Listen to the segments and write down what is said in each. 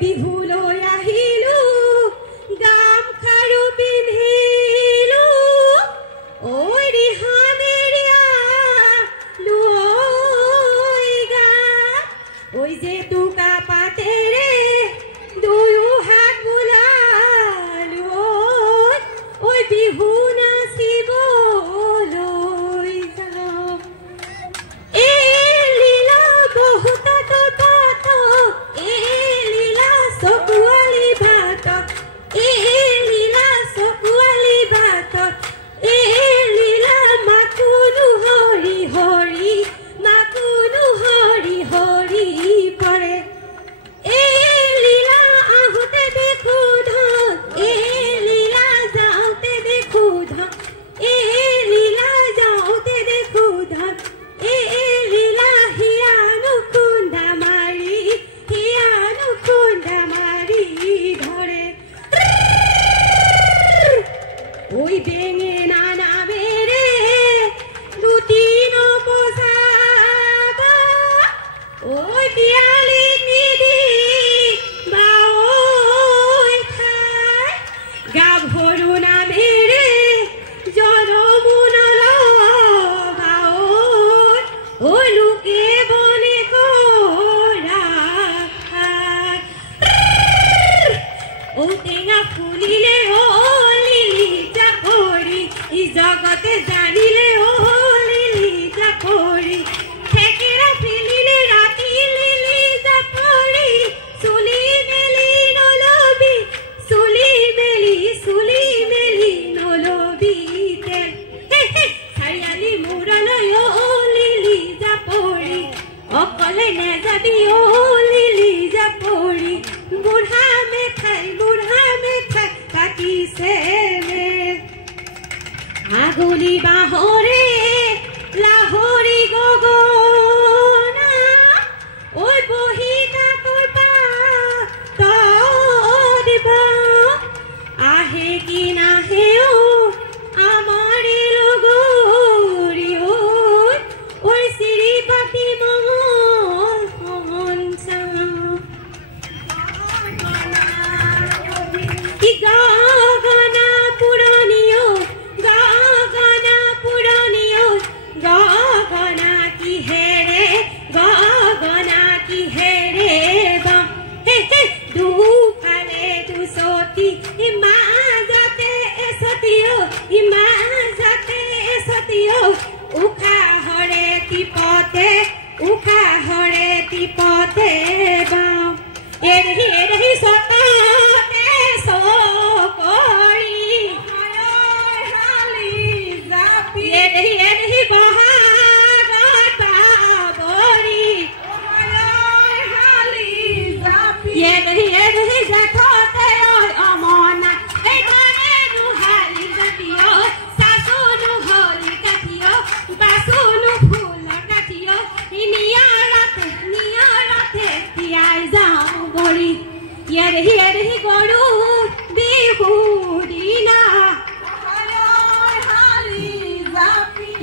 বিহুলৈ আহিলো গামখাৰু পিন্ধিলো ঐ ৰিহানেৰিয়া লৈ গা ঐ জেতুকা পাতেৰে দুয়ো হাত বোলালো ঐ বিহু নাচিবলৈ যাম এই লীলা বহুত তপত এই লীলা চকুৱালী ভাতত এই লীলা চকুৱালী ভাতত এই লীলা মাকুনো হৰি হৰি মাকুনো হৰি হৰি পৰে এই লীলা আহোঁতে দেখো ধন এই লীলা যাওঁতে দেখো ধন এই লীলা যাওঁতে দেখো ধন এই লীলা হিয়ানো খুন্দা মাৰি ধৰে ওই বেঙেনা নামেৰে দুটি নপচাবা ওই পিয়ালি নিদি বাঐ ঠাই গাভৰু নামেৰে জনমো নলবা ঐ লোকে বনে কৰা খাই ঔ টেঙা ফুলিলে ও লিলি জাপৰি ই জগতে জানিলে ও লিলি জাপৰি ঠেকেৰা ফেলিলে ৰাতি লিলি জাপৰি চুলি মেলি নলবি চুলি মেলি নলবি তেল চাৰিআলি মূৰলৈ ও লিলি জাপৰি অকলে নেযাবি ও লিলি জাপৰি বুঢ়া মেঠাই কাটিছে আগুলি বাহৰে লাহৰি গগনা ঐ বহি তাকৰ পাতত আহে কি নাহে ও আমাৰে লগৰী ঐ চিৰি পাতি মঙল সঞ্চা কি গগনা পুৰণিও গগনা কি হেৰে বাম দুফালে দুচতি মাজতে এচতিও উশাহৰে টিপতে বাম এৰহি চততে চকৰি এৰহি বহাগত বাবৰি এৰহি জেঠতে অমনা এই গানে নুহালি জাতিয় চাচুনো হলি কাঠিয় বাচুনো ফুলৰ কাঠিয় নিয়াৰতে তিয়াই যাওঁ ভৰি এৰহি গৰু বিহু দিনা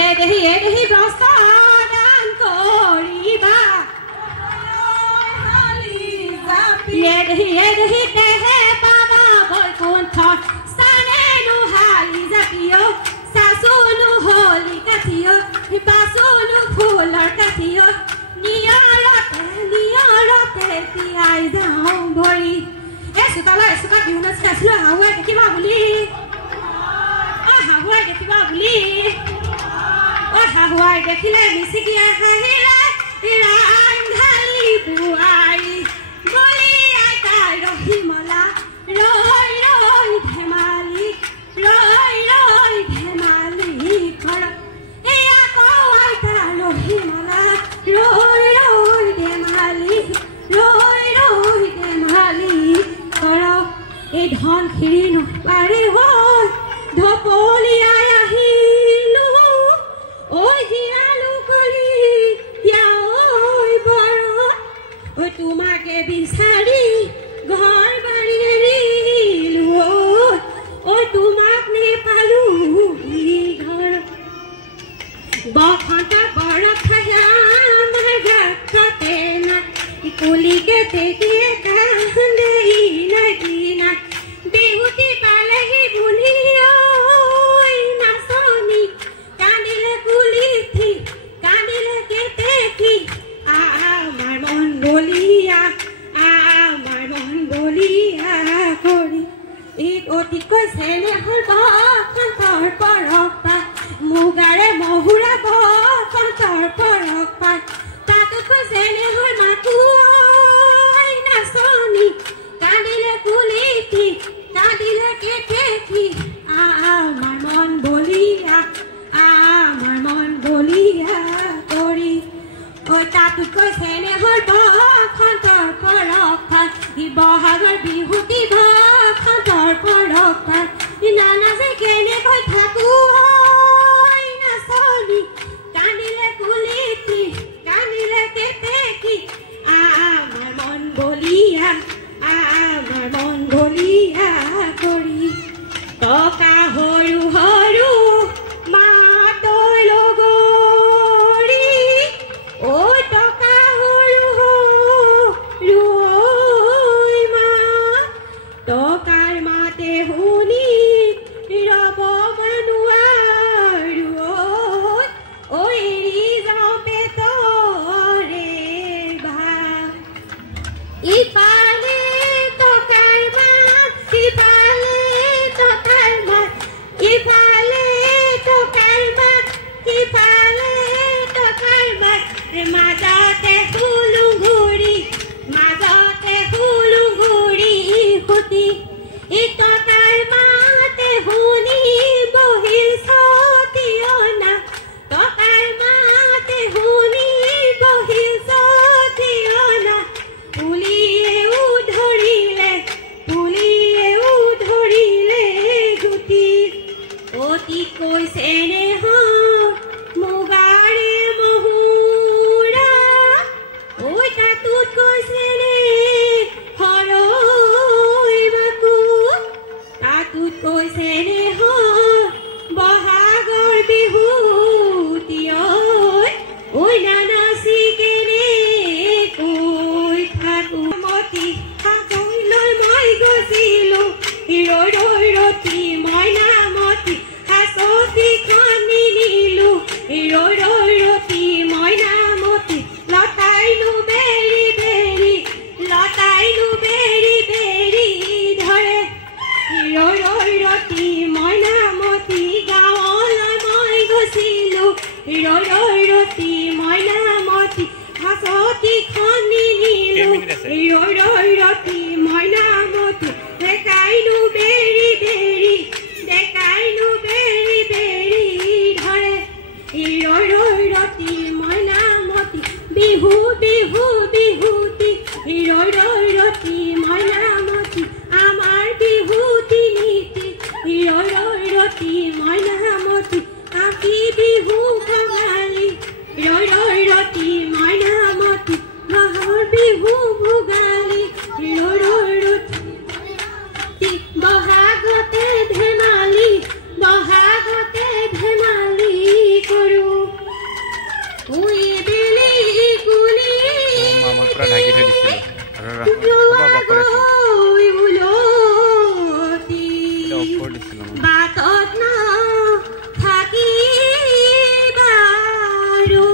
এৰহি প্ৰস্তান কৰিবা এৰহি তেহে পাবা বৈকুণ্ঠ স্থানে নুহালি জাতিয় চাচুনো হলি কাঠিয় বাচুনো ফুলৰ কাঠিয় নিয়াৰতে তিয়াই যাওঁ ভৰি চোতালৰ এচুকা বিহু নাচি আছিলো হাহুৱাই দেখিবা বুলি হাহুৱাই দেখিলে মিচিকিয়াই হাঁহিলে ৰান্ধালি বোৱাৰী গলি আইতাই ৰহিমলা ৰৈ ধেমালি ঘৰত এই আকৌ আইতা ৰহিমলা ৰৈ ধেমালি ঘৰত এই ধন খিৰি নপাৰি হৈ ঢপলিয়াই আহিলো ঐ হিয়ালো কৰি ঐ তোমাকে বিচাৰি ঘৰ বাৰী এৰিলো ঐ তোমাক নেপালো ঘৰ বসন্ত বৰষা আমাৰ গাতে না কুলিকে তেকিয়ে কান্দে ই অতিকৈ চেনেহৰ বসন্তৰ পৰশ পাত মুগাৰে মহুৰা বসন্তৰ পৰশ পাত তাতকৈ চেনেহৰ মাতো নাচনি কান্দিলে কুলিটি কান্দিলে কেকেটি আমাৰ মন বলিয়া কৰি ঐ তাতকৈ চেনেহৰ বসন্তৰ পৰশ পাত বহাগৰ বিহুতি বসন্তৰ পৰশ পাত নানাচে কেনেকৈ থাকো নাচনি কান্দিলে কুলিটি কান্দিলে কেতেকি আমাৰ মন বলিয়া কৰি টকা সৰু সৰু মাতৈ লগৰী ঐ টকা সৰু সৰু মা টকাৰ মাতে শুনি ৰব মানুৱাৰু ঐ এৰি যাওঁ পেটৰে ভাত ইফালে টকাৰ মাত সিফালে টকাৰ মাত ইফালে টকাৰ মাত সিফালে টকাৰ মাত মাজতে হুলুঙুৰি সুতি ই টকাৰ মাতে শুনি বহিল সতিয়না টকাৰ মাতে শুনি বহিল সতিয়না পুলিয়েও ধৰিলে গুটি অতিকৈ চেনেহ মুগাৰে মহুৰা ঐ তাতোতকৈ চেনেহৰ মাকো তাতোতকৈ চেনেহ বহাগৰ বিহুতি ঐ নানাচি কেনেকৈ থাকো মতি সাঁচলৈ মই গৈছিলো ৰৈ ৰতি মই নামতি সাঁচতি খানি নিলো ৰৈ ৰতি মই নামতি লতাইনো বেৰি বেৰি ধৰে ৰৈ ৰতি মই নামতি গাঁৱলৈ মই গৈছিলো ৰৈ ৰতি মই নামতি সাঁচতি খানি নিলো ৰৈ ৰতি মই নামতি ডেকাইনো বেৰি বেৰি ধৰে ৰৈ ৰতি মই নামতি বিহু বিহুতি ৰৈ ৰতি মই নামতি আমাৰ বিহুতি নীতি ৰৈ ৰতি মই নামতি কাতি বিহু কঙালী ৰৈ ৰতি মই নামতি মাহৰ বিহু ভোগালী ৰৈ ৰতি বহাগতে ধেমালি কৰো বেলি কুলি ঢাকি থৈ দিছিলো বাটত না থাকি বাৰু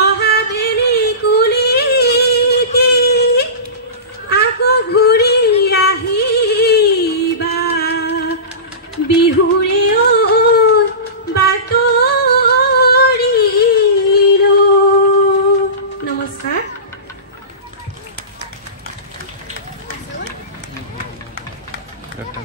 অহা বেলি কুলি আকৌ ঘূৰি আহিবা বিহুৰে নমস্কাৰ।